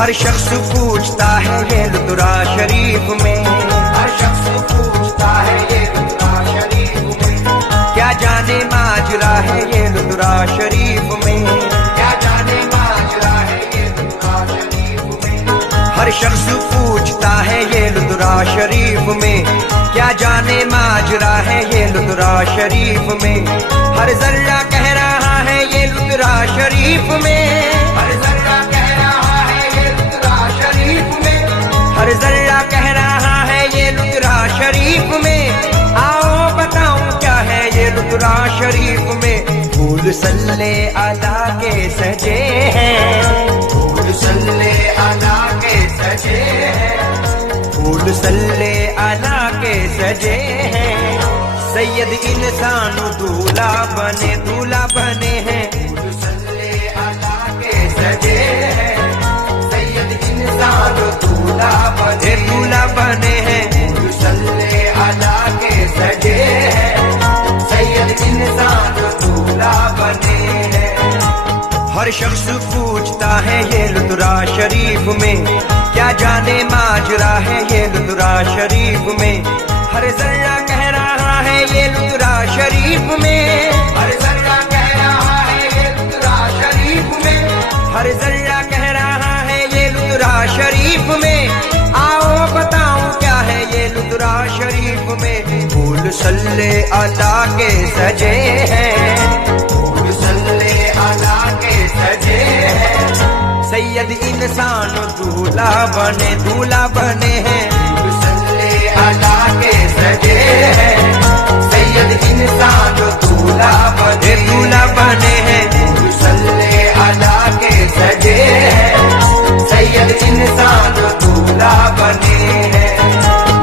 हर शख्स पूछता है ये लुत्रा शरीफ में, हर शख्स पूछता है ये लुत्रा शरीफ में, क्या जाने माजरा है ये लुत्रा शरीफ में, क्या जाने माजरा है ये लुत्रा शरीफ में। हर शख्स पूछता है ये लुत्रा शरीफ में, क्या जाने माजरा है ये लुत्रा शरीफ में। हर जर्रा कह रहा है ये लुत्रा शरीफ में, हर जर्रा कह रहा है ये लुत्रा शरीफ में, हर जर्रा कह रहा है ये लुत्रा शरीफ में। आओ बताऊं क्या है ये लुत्रा शरीफ में। फूल सल्ले अला के सजे हैं, फूल सल्ले अला के सजे हैं, फूल सल्ले अला के सजे हैं। सैयद इंसान दूल्हा बने, दूल्हा बने हैं। फूल सल्ले अला के सजे हैं, सैयद इंसान दूल्हा बने, दूल्हा बने हैं। फूल सल्ले अला के सजे हैं, सैयद इंसान दूल्हा बने हैं। हर शख्स पूछता है ये लुत्रा शरीफ में, क्या जाने माजरा है ये लुत्रा शरीफ में। हर जर्रा कह रहा है ये लुत्रा शरीफ में, हर जर्रा कह रहा है ये लुत्रा शरीफ में, हर जर्रा कह रहा है ये लुत्रा शरीफ में। आओ बताऊं क्या है ये लुत्रा शरीफ में। फूल सल्ले अला के सजे हैं, फूल सल्ले अला के सजे हैं। सैयद इंसान दूल्हा बने, दूल्हा बने हैं। फूल सल्ले अला के सजे हैं, सैयद इंसान दूल्हा बने, दूल्हा बने हैं। फूल सल्ले अला के सजे हैं, सैयद इंसान दूल्हा बने हैं।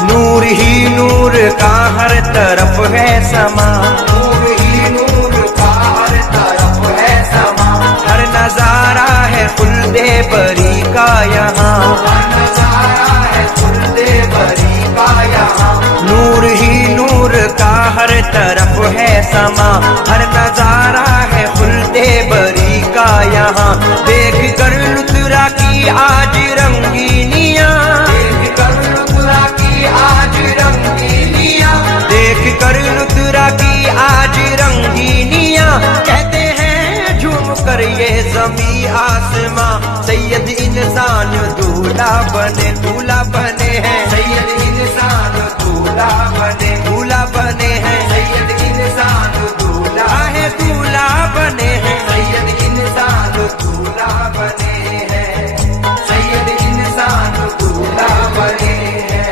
नूर ही नूर का हर तरफ है समा, नूर ही नूर का हर तरफ है समा। हर नजारा है खुल्दे बरी का यहाँ, हर नजारा है खुल्दे बरी का यहाँ। नूर ही नूर का हर तरफ है समा, हर नजारा है खुल्दे बरी का यहाँ। देख कर लुत्रा की आज रंगीनियाँ, देख कर लुत्रा की आज रंगीनियाँ, देख कर लुत्रा की आज रंगीनियाँ। कहते हैं झूम कर ये ज़मी आसमां, सैयद इंसान दूल्हा बने, दूल्हा बने हैं। सैयद इंसान दूल्हा बने, दूल्हा बने हैं। सैयद इंसान दूल्हा है, दूल्हा बने हैं। सैयद इंसान दूल्हा बने हैं, सैयद इंसान दूल्हा बने हैं।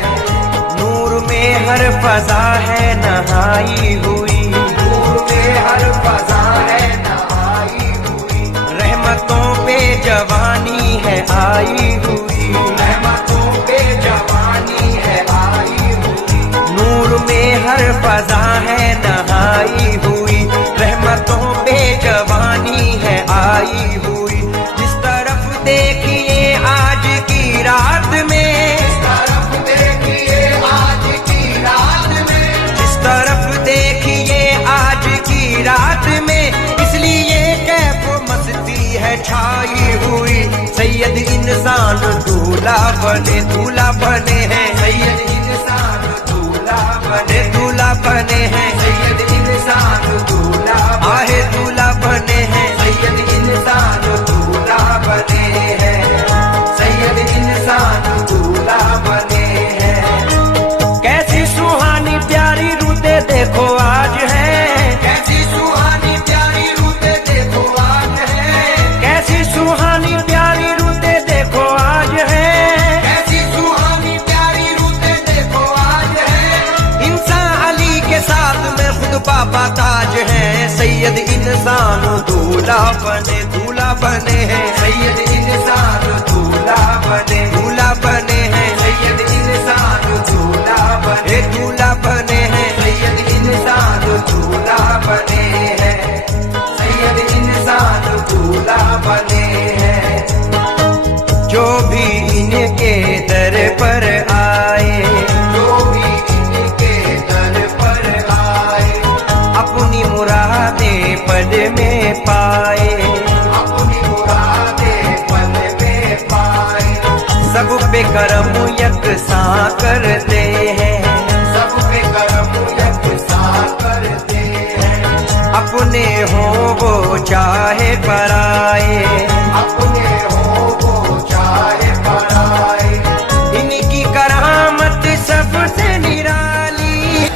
नूर में हर फजा है नहाई हुई, नूर में हर फजा है नहाई हुई। रहमतों पे जवानी है आई हुई, रहमतों पे जवानी है आई हुई। नूर में हर फजा है नहाई हुई, रहमतों पे जवानी है आई हुई। जिस तरफ देखिए आज की रात में, जिस तरफ देखिए आज की रात में, जिस तरफ देखिए आज की रात में। इसलिए कैफ मस्ती है छाई हुई। सैयद इंसान दूल्हा बने, दूल्हा बने हैं। सैयद इंसान दूल्हा बने, दूल्हा बने हैं। सैयद इंसान दूल्हा आहे, दूल्हा बने हैं। सैयद इंसान दूल्हा बने हैं, सैयद इंसान दूल्हा बने हैं। कैसी सुहानी प्यारी रूते देखो आज है, कैसी सुहानी प्यारी रूते देखो आज है, कैसी सुहानी प्यारी रूते देखो आज है, कैसी सुहानी प्यारी रूते देखो आज है। इंसान अली के साथ में खुद पापा ताज है। सैयद इंसान दूल्हा बने, दूल्हा बने हैं। सैयद इंसान दूल्हा बने, दूल्हा बने हैं। सैयद इंसान दूल्हा बने, दूल्हा बने हैं। सैयद इंसान दूल्हा बने हैं, सैयद इंसान दूल्हा बने हैं। जो भी इनके दर पर आए, जो भी इनके दर पर आए, अपनी मुरादें पद में पाए, अपनी मुरादें पद में पाए। करम यकसा करते हैं, सबके करम यकसा करते हैं। अपने हो वो चाहे पराए, अपने हो वो चाहे पराए, इनकी करामत सबसे निराली।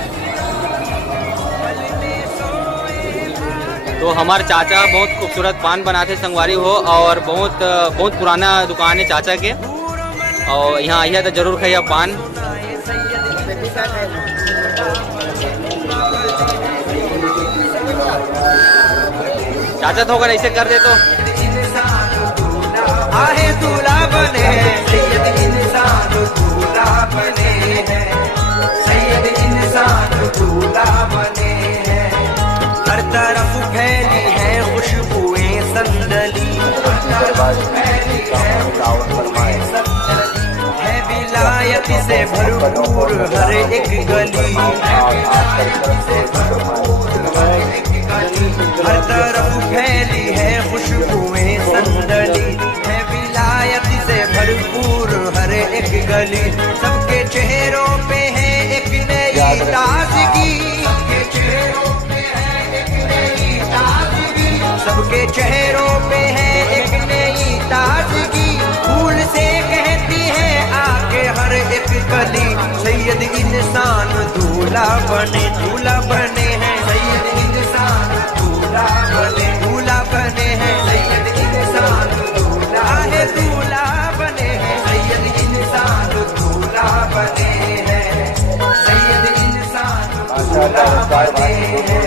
तो हमारे चाचा बहुत खूबसूरत पान बनाते संगवारी हो, और बहुत पुराना दुकान है चाचा के, और यहाँ आइए तो जरूर खाइए पान। चाचा तो अगर ऐसे कर दे तो आहे दूल्हा बने सैयद इंसान दूल्हा बने हैं, सैयद इंसान दूल्हा बने हैं। हर तरफ फैली है खुशबुएं संदली, है विलायत से भरपूर हर एक गली, हर तरफ फैली है खुशबुएं संदली, है विलायत से भरपूर हर एक गली। सबके चेहरों पे है एक नई ताजगी, सबके चेहरों पे है एक नई ताजगी, सबके चेहरों पे है एक नई ताजगी। फूल से कहती है आके हर एक गली, सैयद इंसान दूल्हा बने, दूल्हा बने हैं सैयद इंसान दूल्हा बने, दूल्हा बने हैं सैयद इंसान दूल्हा है, दूल्हा बने हैं सैयद इंसान दूल्हा बने हैं, सैयद इंसान दूल्हा बने हैं।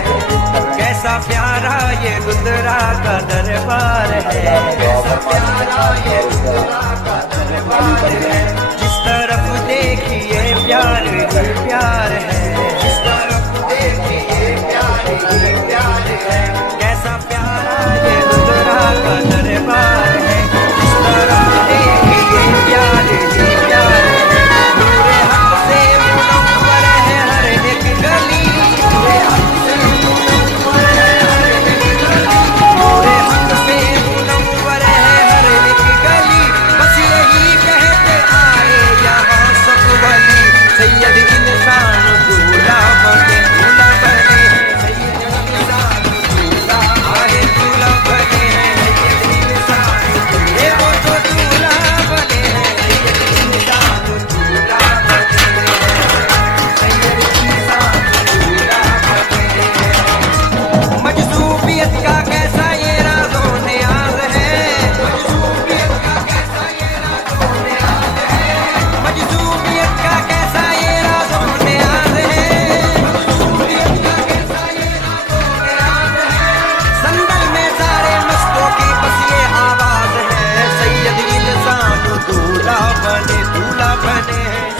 कैसा प्यारा ये रुद्रा का दरबार है, कैसा प्यारा ये रुद्रा का दरबार है। जिस तरफ देखिए प्यार ही प्यार है, जिस तरफ देखिए प्यार ही प्यार है। कैसा प्यारा ये रुद्रा का दरबार है, जिस तरफ देखिए प्यार ही प्यार है। नूरे हक से मुनव्वर है हर एक गली, नूरे हक से मुनव्वर है हर एक गली, नूरे हक से मुनव्वर है हर एक गली। बस यही कहते आए यहाँ सब वली, सैयद इंसान दूल्हा बने, दूल्हा बने सैयद इंसान दूल्हा आए, दूल्हा बने सैयद इंसान, ये वो तो दूल्हा बने सैयद इंसान दूल्हा बने, सैयद इंसान दूल्हा बने। मजसूबियत का कैसा ये राज़ो नियाज़ है, मजसूबियत का कैसा ये राज़ो नियाज़ है, मजसूबियत का कैसा ये राज़ो नियाज़ है, मजसूबियत का कैसा ये राज़ो नियाज़ है। संदल में सारे मस्तों की बस ये आवाज़ है, सैयद इंसान दूल्हा बने, दूल्हा बने हैं।